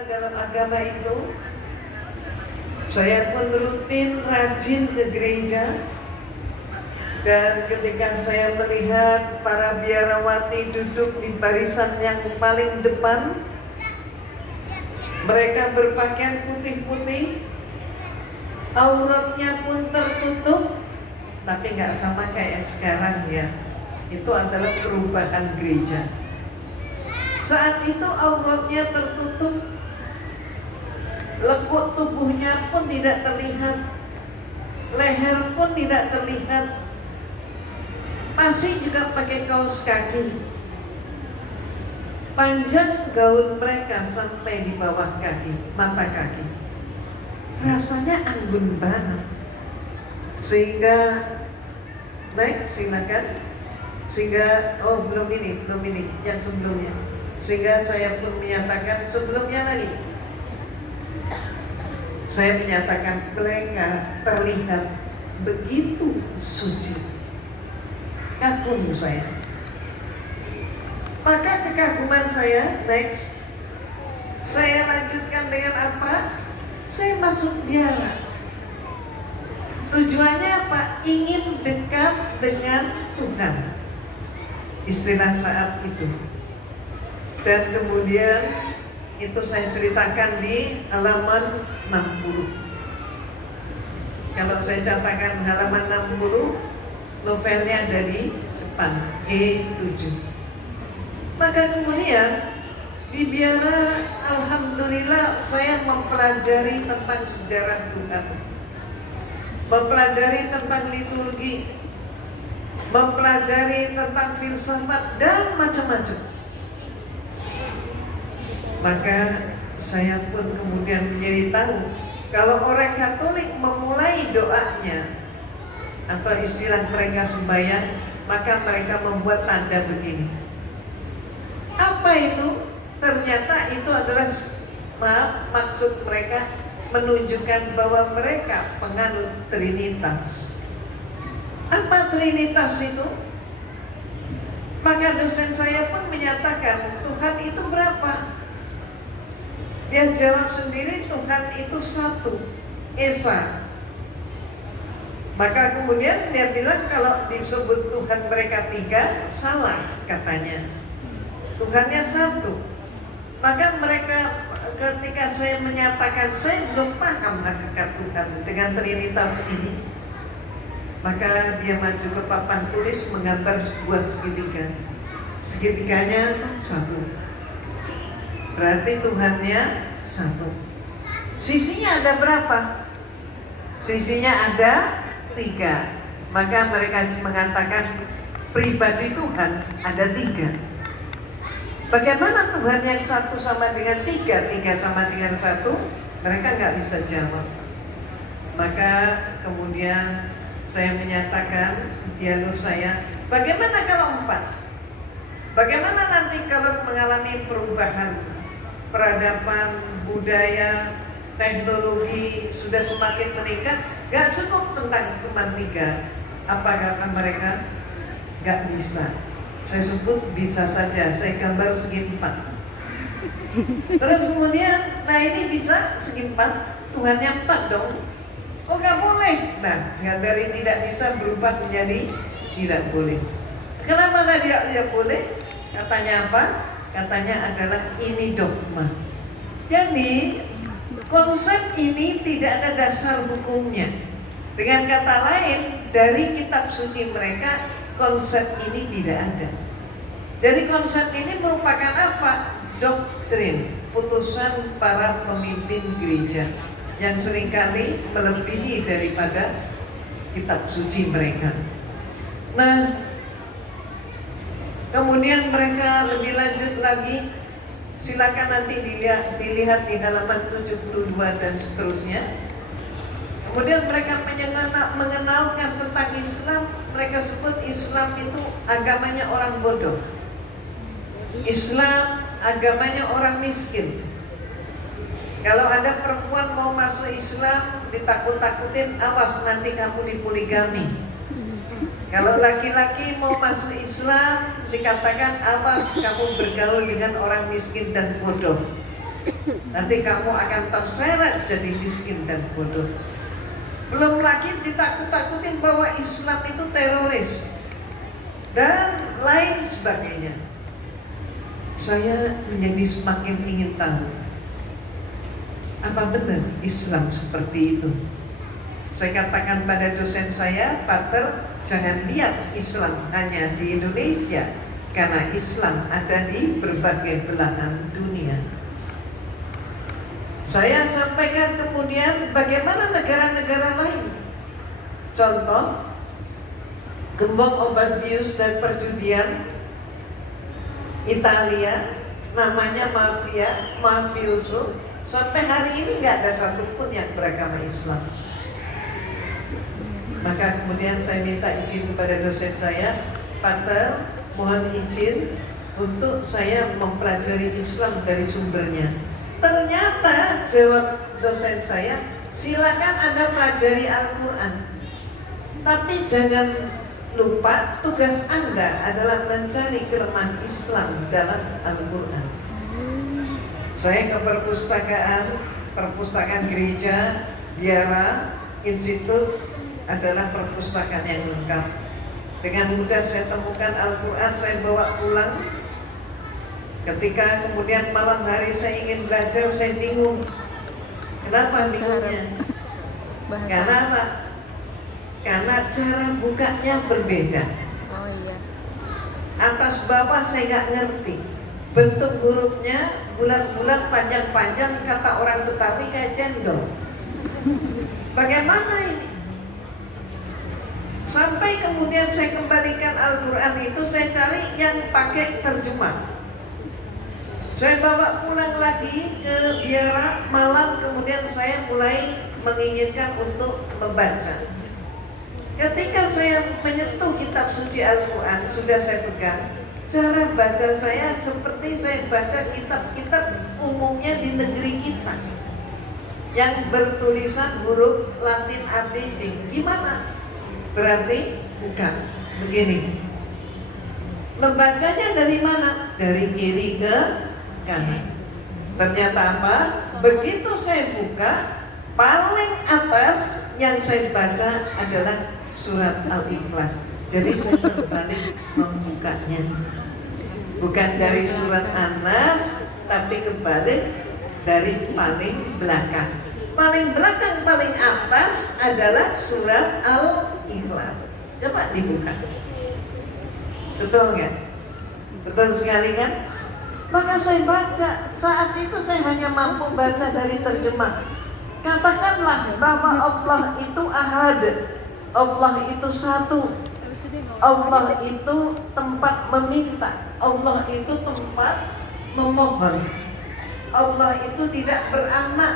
sekarang dalam agama itu, saya pun rutin rajin ke gereja. Dan ketika saya melihat para biarawati duduk di barisan yang paling depan, mereka berpakaian putih-putih, auratnya pun tertutup, tapi nggak sama kayak yang sekarang ya. Itu adalah perubahan gereja. Saat itu auratnya tertutup, lekuk tubuhnya pun tidak terlihat, leher pun tidak terlihat, masih juga pakai kaos kaki. Panjang gaun mereka sampai di bawah kaki, mata kaki. Rasanya anggun banget. Sehingga next silakan. Sehingga belum ini yang sebelumnya. Sehingga saya pun menyatakan sebelumnya lagi. Saya menyatakan mereka terlihat begitu suci. Kagum saya. Maka kekaguman saya, next, saya lanjutkan dengan apa? Saya masuk biara. Tujuannya apa? Ingin dekat dengan Tuhan. Istilah saat itu. Dan kemudian itu saya ceritakan di halaman 60. Kalau saya catatkan halaman 60, novelnya ada di depan E7. Maka kemudian di biara, alhamdulillah saya mempelajari tentang sejarah Tuhan, mempelajari tentang liturgi, mempelajari tentang filsafat dan macam-macam. Maka saya pun kemudian menjadi tahu kalau orang Katolik memulai doanya atau istilah mereka sembahyang, maka mereka membuat tanda begini. Apa itu? Ternyata itu adalah maksud mereka menunjukkan bahwa mereka penganut Trinitas. Apa Trinitas itu? Maka dosen saya pun menyatakan Tuhan itu berapa? Dia jawab sendiri, Tuhan itu satu, Esa. Maka kemudian dia bilang kalau disebut Tuhan mereka tiga, salah katanya. Tuhannya satu. Maka mereka ketika saya menyatakan saya belum paham hakikat Tuhan dengan Trinitas ini, maka dia maju ke papan tulis menggambar sebuah segitiga. Segitiganya satu. Berarti Tuhannya satu. Sisinya ada berapa? Sisinya ada 3. Maka mereka mengatakan pribadi Tuhan ada 3. Bagaimana Tuhan yang satu sama dengan 3 sama dengan 1? Mereka nggak bisa jawab. Maka kemudian saya menyatakan dialog saya, bagaimana kalau 4? Bagaimana nanti kalau mengalami perubahan peradaban, budaya, teknologi sudah semakin meningkat, gak cukup tentang teman 3. Apa kata mereka? Gak bisa. Saya sebut bisa saja, saya gambar segi 4. Terus kemudian, nah ini bisa segi 4, Tuhannya 4 dong. Oh gak boleh. Nah, dari tidak bisa berubah menjadi tidak boleh. Kenapa tidak boleh? Katanya apa? Katanya adalah ini dogma. Jadi konsep ini tidak ada dasar hukumnya. Dengan kata lain, dari kitab suci mereka konsep ini tidak ada. Jadi konsep ini merupakan apa? Doktrin, putusan para pemimpin gereja yang seringkali melebihi daripada kitab suci mereka. Nah, kemudian mereka lebih lanjut lagi, silakan nanti dilihat di halaman 72 dan seterusnya. Kemudian mereka mengenalkan tentang Islam. Mereka sebut Islam itu agamanya orang bodoh. Islam agamanya orang miskin. Kalau ada perempuan mau masuk Islam, ditakut-takutin, awas nanti kamu dipoligami. Kalau laki-laki mau masuk Islam, dikatakan awas kamu bergaul dengan orang miskin dan bodoh. Nanti kamu akan terseret jadi miskin dan bodoh. Belum lagi ditakut-takutin bahwa Islam itu teroris dan lain sebagainya. Saya menjadi semakin ingin tahu, apa benar Islam seperti itu? Saya katakan pada dosen saya, Pater, jangan lihat Islam hanya di Indonesia, karena Islam ada di berbagai belahan dunia. Saya sampaikan kemudian bagaimana negara-negara lain. Contoh, gembong obat bius dan perjudian Italia, namanya mafioso. Sampai hari ini nggak ada satupun yang beragama Islam. Maka kemudian saya minta izin kepada dosen saya, Pater, mohon izin untuk saya mempelajari Islam dari sumbernya. Ternyata jawab dosen saya, silakan Anda pelajari Al-Quran, tapi jangan lupa tugas Anda adalah mencari kelemahan Islam dalam Al-Quran. Saya ke perpustakaan gereja, biara, institut, adalah perpustakaan yang lengkap. Dengan mudah saya temukan Al-Quran, saya bawa pulang. Ketika kemudian malam hari saya ingin belajar, saya bingung. Kenapa bingungnya? Karena apa? Karena cara bukanya berbeda. Oh iya. Atas bawah saya nggak ngerti. Bentuk hurufnya bulat-bulat, panjang-panjang, kata orang Betawi kayak cendol. Bagaimana ini? Sampai kemudian saya kembalikan Al-Quran itu, saya cari yang pakai terjemah. Saya bawa pulang lagi ke biara, malam kemudian saya mulai menginginkan untuk membaca. Ketika saya menyentuh kitab suci Al-Quran, sudah saya pegang, cara baca saya seperti saya baca kitab-kitab umumnya di negeri kita yang bertulisan huruf Latin ABC. Gimana? Berarti bukan begini. Membacanya dari mana? Dari kiri ke kanan. Ternyata apa? Begitu saya buka, paling atas yang saya baca adalah surat Al-Ikhlas. Jadi saya berbalik membukanya. Bukan dari surat An-Nas, tapi kebalik dari paling belakang. Paling belakang, paling atas adalah surat Al-Ikhlas. Coba dibuka. Betul nggak? Betul sekali kan? Maka saya baca. Saat itu saya hanya mampu baca dari terjemah. Katakanlah bahwa Allah itu ahad, Allah itu satu, Allah itu tempat meminta, Allah itu tempat memohon, Allah itu tidak beranak,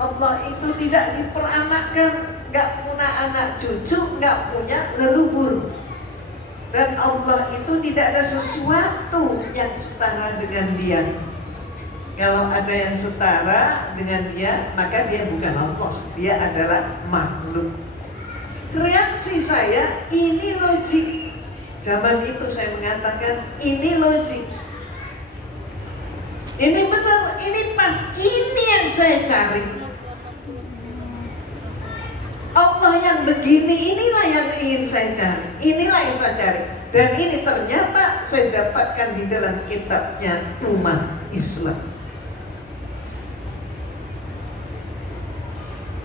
Allah itu tidak diperanakkan, gak punya anak cucu, gak punya leluhur. Dan Allah itu tidak ada sesuatu yang setara dengan Dia. Kalau ada yang setara dengan Dia, maka Dia bukan Allah, Dia adalah makhluk. Reaksi saya, ini logik. Zaman itu saya mengatakan, ini logik, ini benar, ini pas, ini yang saya cari. Allah yang begini, inilah yang ingin saya cari, inilah yang saya cari. Dan ini ternyata saya dapatkan di dalam kitabnya umat Islam.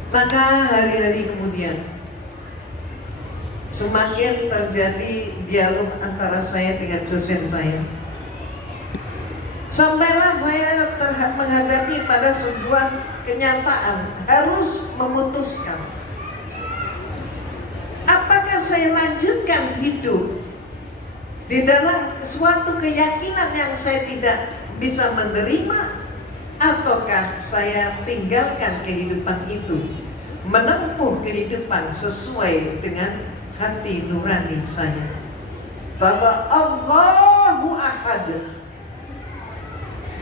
Maka hari-hari kemudian semakin terjadi dialog antara saya dengan dosen saya. Sampailah saya menghadapi pada sebuah kenyataan, harus memutuskan. Apakah saya lanjutkan hidup di dalam suatu keyakinan yang saya tidak bisa menerima, ataukah saya tinggalkan kehidupan itu, menempuh kehidupan sesuai dengan hati nurani saya, bahwa Allahu Ahad.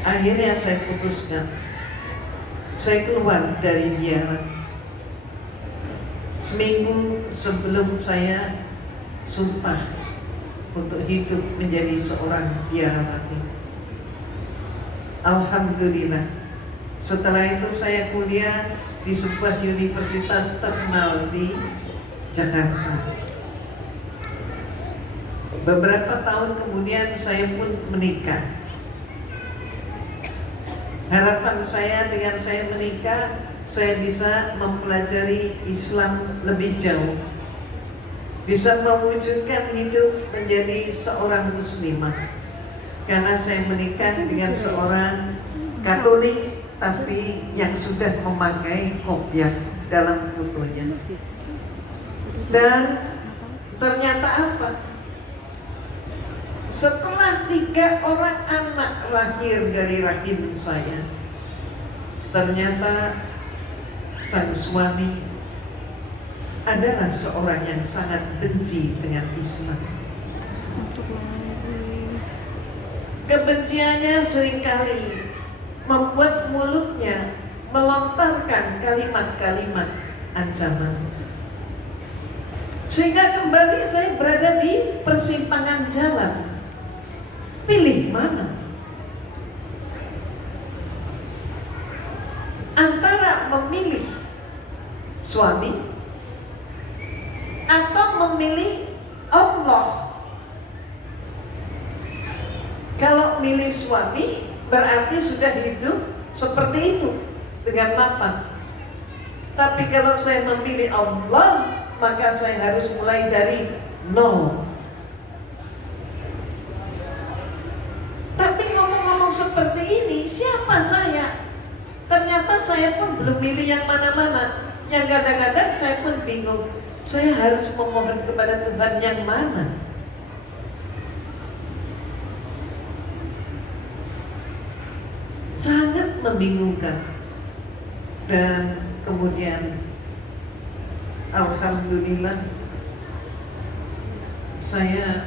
Akhirnya saya putuskan, saya keluar dari biara. Seminggu sebelum saya sumpah untuk hidup menjadi seorang biarawati. Alhamdulillah, Setelah itu saya kuliah di sebuah universitas terkenal di Jakarta. Beberapa tahun kemudian saya pun menikah. Harapan saya dengan saya menikah, saya bisa mempelajari Islam lebih jauh, bisa mewujudkan hidup menjadi seorang muslimah. Karena saya menikah dengan seorang Katolik, tapi yang sudah memakai kopiah dalam fotonya. Dan ternyata apa? Setelah 3 orang anak lahir dari rahim saya, ternyata sang suami adalah seorang yang sangat benci dengan Islam. Kebenciannya seringkali membuat mulutnya melontarkan kalimat-kalimat ancaman. Sehingga kembali saya berada di persimpangan jalan. Pilih mana? Antara memilih suami atau memilih Allah. Kalau milih suami berarti sudah hidup seperti itu dengan mapan. Tapi kalau saya memilih Allah, maka saya harus mulai dari nol. Tapi ngomong-ngomong seperti ini, siapa saya? Ternyata saya pun belum milih yang mana-mana. Yang kadang-kadang saya pun bingung, saya harus memohon kepada Tuhan yang mana? Sangat membingungkan. Dan kemudian alhamdulillah saya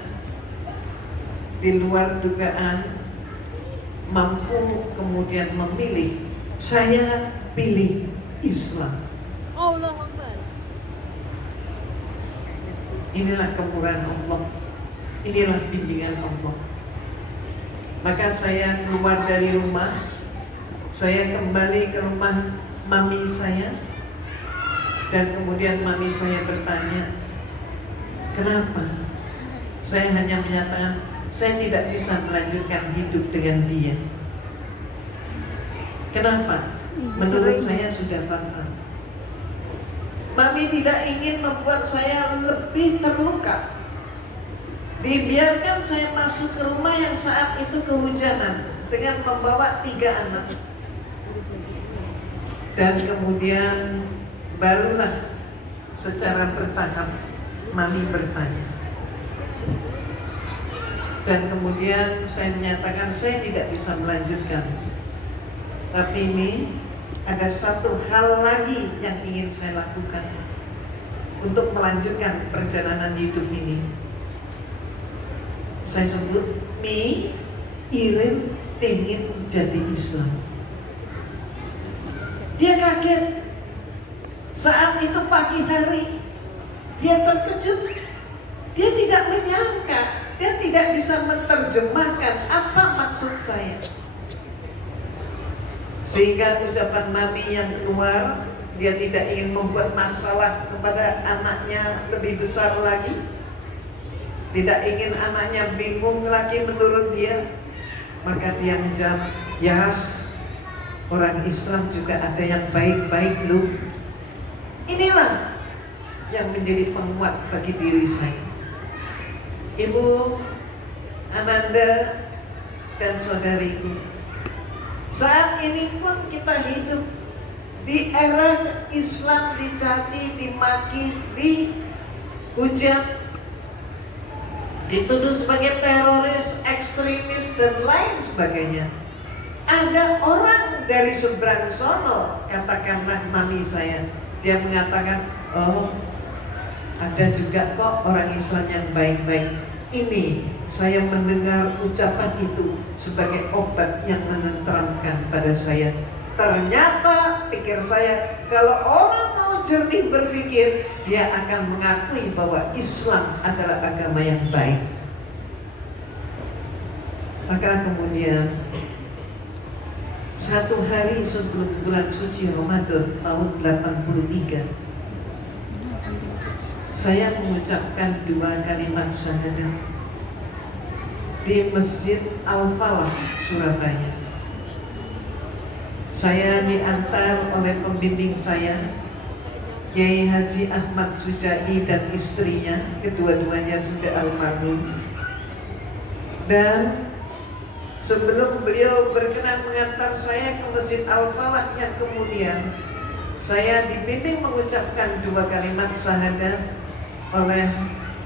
di luar dugaan mampu kemudian memilih. Saya pilih Islam. Allah Akbar. Inilah kemurahan Allah, inilah bimbingan Allah. Maka saya keluar dari rumah, saya kembali ke rumah mami saya, dan kemudian mami saya bertanya, kenapa? Saya hanya menyatakan, saya tidak bisa melanjutkan hidup dengan dia. Kenapa? Menurut saya sudah fatal. Mami tidak ingin membuat saya lebih terluka. Dibiarkan saya masuk ke rumah yang saat itu kehujanan dengan membawa 3 anak. Dan kemudian barulah secara bertahap mami bertanya. Dan kemudian saya menyatakan saya tidak bisa melanjutkan. Tapi ini ada satu hal lagi yang ingin saya lakukan untuk melanjutkan perjalanan hidup ini. Saya sebut Irin ingin jadi Islam. Dia kaget. Saat itu pagi hari, dia terkejut. Dia tidak menyangka, dia tidak bisa menerjemahkan apa maksud saya. Sehingga ucapan mami yang keluar, dia tidak ingin membuat masalah kepada anaknya lebih besar lagi. Tidak ingin anaknya bingung lagi menurut dia. Maka dia menjawab, ya orang Islam juga ada yang baik-baik loh. Inilah yang menjadi penguat bagi diri saya. Ibu, Ananda, dan saudariku, saat ini pun kita hidup di era Islam dicaci, dimaki, dihujat, dituduh sebagai teroris, ekstremis, dan lain sebagainya. Ada orang dari seberang sono, katakanlah mami saya, dia mengatakan, oh ada juga kok orang Islam yang baik-baik. Ini saya mendengar ucapan itu sebagai obat yang menenteramkan pada saya. Ternyata pikir saya, kalau orang mau jernih berpikir, dia akan mengakui bahwa Islam adalah agama yang baik. Maka kemudian Satu hari sebelum bulan suci Ramadan tahun 83, saya mengucapkan 2 kalimat syahadat di Masjid Al-Falah, Surabaya. Saya diantar oleh pembimbing saya, Kiai Haji Ahmad Sujai dan istrinya, kedua-duanya sudah almarhum. Dan sebelum beliau berkenan mengantar saya ke Masjid Al-Falah yang kemudian saya dibimbing mengucapkan 2 kalimat syahadat oleh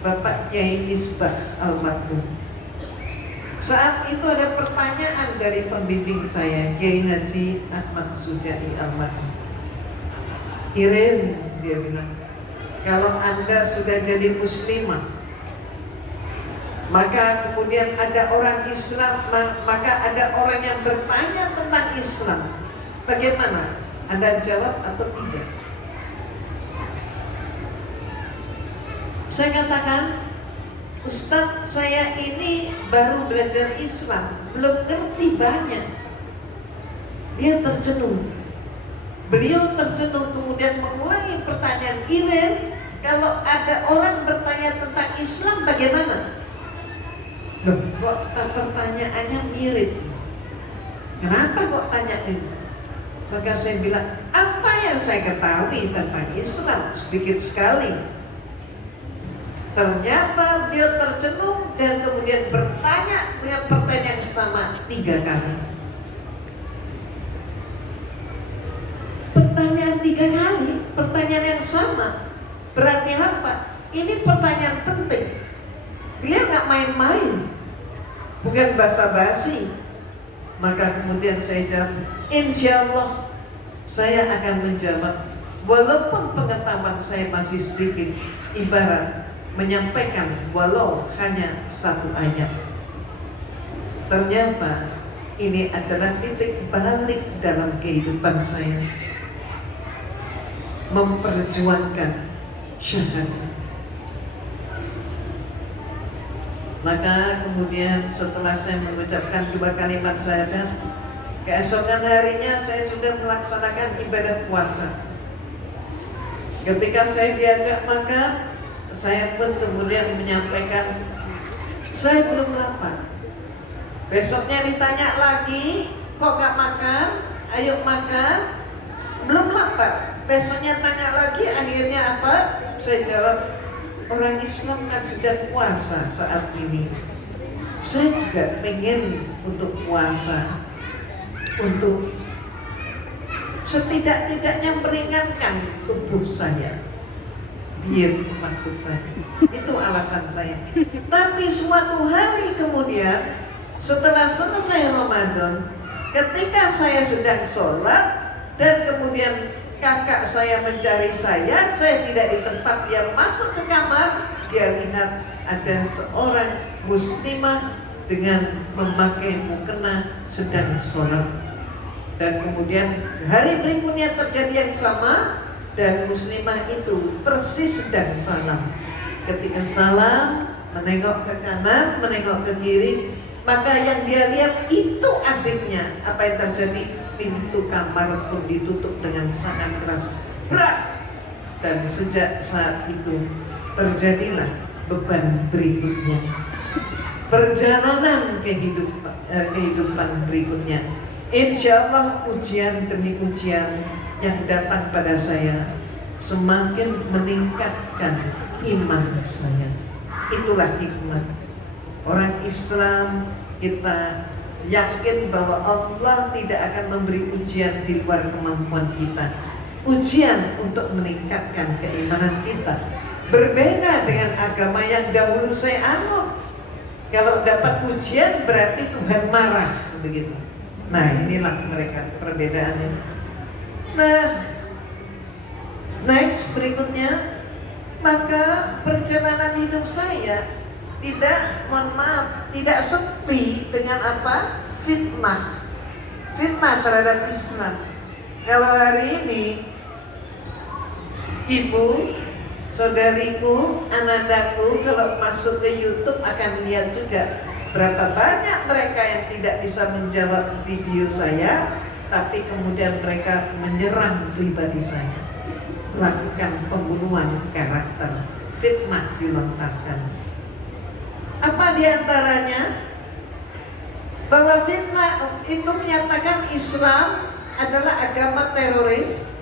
Bapak Kiai Misbah almarhum. Saat itu ada pertanyaan dari pembimbing saya, Kiai Haji Ahmad Sujai almarhum. Iren, dia bilang, kalau Anda sudah jadi muslimah, maka kemudian ada orang Islam, maka ada orang yang bertanya tentang Islam, bagaimana? Anda jawab atau tidak? Saya katakan, Ustadz, saya ini baru belajar Islam, belum ngerti banyak. Dia tercenung. Beliau tercenung kemudian mengulangi pertanyaan, Iren, kalau ada orang bertanya tentang Islam bagaimana? Loh, kok pertanyaannya mirip? Kenapa kok tanya ini? Maka saya bilang, apa yang saya ketahui tentang Islam? Sedikit sekali. Ternyata beliau tercenung dan kemudian bertanya dengan pertanyaan yang sama 3 kali. Pertanyaan 3 kali, pertanyaan yang sama. Berarti apa? Ini pertanyaan penting. Beliau nggak main-main, bukan basa-basi. Maka kemudian saya jawab, insya Allah saya akan menjawab, walaupun pengetahuan saya masih sedikit, ibarat menyampaikan walau hanya 1 ayat. Ternyata ini adalah titik balik dalam kehidupan saya, memperjuangkan syahadat. Maka kemudian setelah saya mengucapkan 2 kalimat syahadat, keesokan harinya saya sudah melaksanakan ibadah puasa. Ketika saya diajak makan, saya pun kemudian menyampaikan, saya belum lapar. Besoknya ditanya lagi, kok gak makan? Ayo makan. Belum lapar. Besoknya tanya lagi, akhirnya apa? Saya jawab, orang Islam kan sedang puasa saat ini. Saya juga pengen untuk puasa, untuk setidak-tidaknya meringankan tubuh saya. Diet maksud saya. Itu alasan saya. Tapi suatu hari kemudian, setelah selesai Ramadan, ketika saya sedang sholat dan kemudian kakak saya mencari saya tidak di tempat, dia masuk ke kamar, dia lihat ada seorang muslimah dengan memakai mukena sedang sholat. Dan kemudian hari berikutnya terjadi yang sama, dan muslimah itu persis sedang salam. Ketika salam, menengok ke kanan, menengok ke kiri, maka yang dia lihat itu adiknya. Apa yang terjadi? Pintu kamar pun ditutup dengan sangat keras, berat. Dan sejak saat itu terjadilah beban berikutnya, perjalanan kehidupan berikutnya. Insya Allah ujian demi ujian yang datang pada saya semakin meningkatkan iman saya. Itulah hikmah orang Islam. Kita yakin bahwa Allah tidak akan memberi ujian di luar kemampuan kita, ujian untuk meningkatkan keimanan kita. Berbeda dengan agama yang dahulu saya anut, kalau dapat ujian berarti Tuhan marah, begitu. Nah, inilah mereka perbedaannya. Nah, next berikutnya, maka perjalanan hidup saya tidak, mohon maaf, tidak sepi dengan apa? Fitnah terhadap Islam. Kalau hari ini ibu, saudariku, anandaku kalau masuk ke YouTube akan lihat juga berapa banyak mereka yang tidak bisa menjawab video saya tapi kemudian mereka menyerang pribadi saya, melakukan pembunuhan karakter, fitnah dilontarkan. Apa diantaranya? Bahwa fitnah itu menyatakan Islam adalah agama teroris,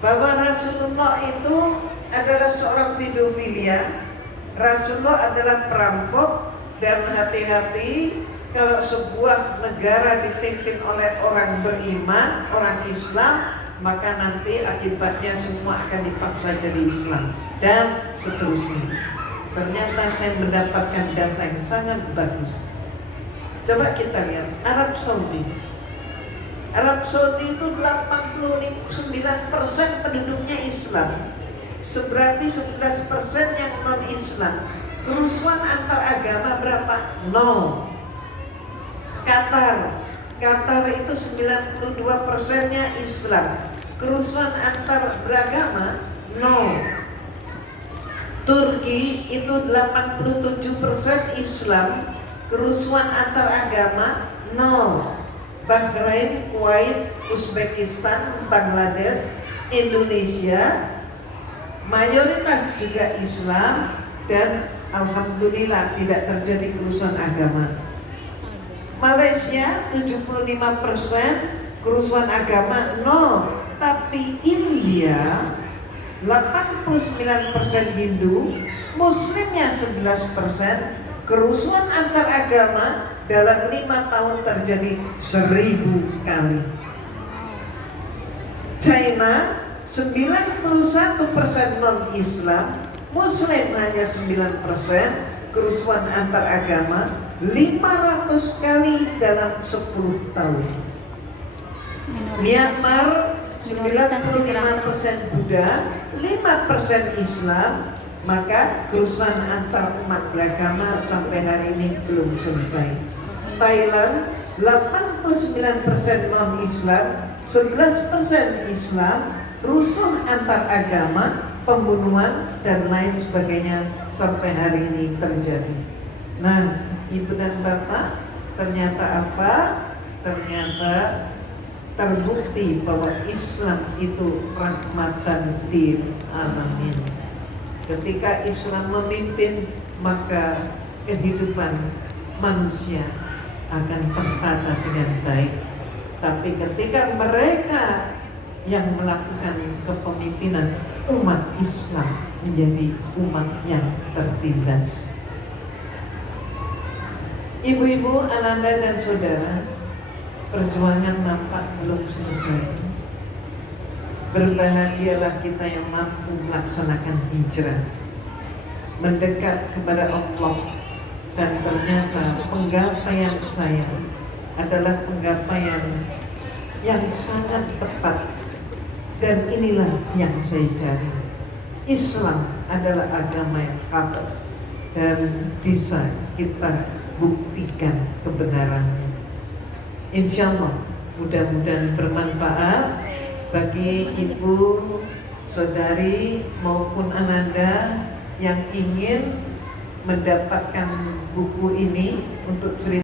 bahwa Rasulullah itu adalah seorang pedofilia, Rasulullah adalah perampok, dan hati-hati kalau sebuah negara dipimpin oleh orang beriman, orang Islam, maka nanti akibatnya semua akan dipaksa jadi Islam, dan seterusnya. Ternyata saya mendapatkan data yang sangat bagus. Coba kita lihat Arab Saudi. Arab Saudi itu 89% penduduknya Islam, berarti 11% yang non-Islam. Kerusuhan antar agama berapa? 0. Qatar itu 92%-nya Islam, kerusuhan antar beragama 0. Turki itu 87% Islam, kerusuhan antar agama 0. Bahrain, Kuwait, Uzbekistan, Bangladesh, Indonesia mayoritas juga Islam, dan alhamdulillah tidak terjadi kerusuhan agama. Malaysia 75% kerusuhan agama 0. Tapi India 89% Hindu, Muslimnya 11%, kerusuhan antar agama dalam 5 tahun terjadi 1000 kali. China 91% non-Islam, Muslim hanya 9%, kerusuhan antar agama 500 kali dalam 10 tahun. Myanmar 95% Buddha, 5% Islam, maka kerusuhan antar umat beragama sampai hari ini belum selesai. Thailand 89% non-Islam, 11% Islam, rusuh antar agama, pembunuhan dan lain sebagainya sampai hari ini terjadi. Nah, Ibu dan Bapak, ternyata apa? Ternyata terbukti bahwa Islam itu rahmatan lil alamin. Ketika Islam memimpin, maka kehidupan manusia akan tertata dengan baik. Tapi ketika mereka yang melakukan kepemimpinan, umat Islam menjadi umat yang tertindas. Ibu-ibu, ananda dan saudara, perjuangan nampak belum selesai. Berbahagialah kita yang mampu melaksanakan hijrah, mendekat kepada Allah, dan ternyata penggapaian saya adalah penggapaian yang sangat tepat, dan inilah yang saya cari. Islam adalah agama yang hak dan bisa kita buktikan kebenarannya. Insya Allah mudah-mudahan bermanfaat bagi ibu, saudari maupun ananda yang ingin mendapatkan buku ini untuk cerita